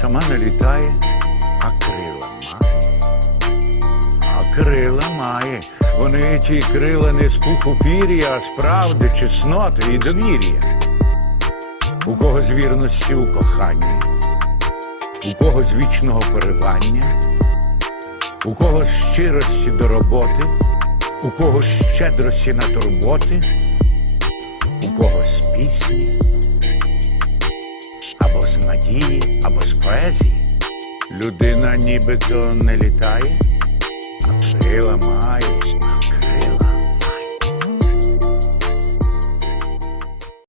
сама не літає, а крила має. А крила має. Вони ті крила не з пуху пір'я, а з правди, чесноти і довір'я. У кого з вірності у коханні, у кого з вічного поривання, у кого з щирості до роботи, у кого з щедрості на турботи, у кого з пісні, надії, або з поезії. Людина нібито не літає, а крила має.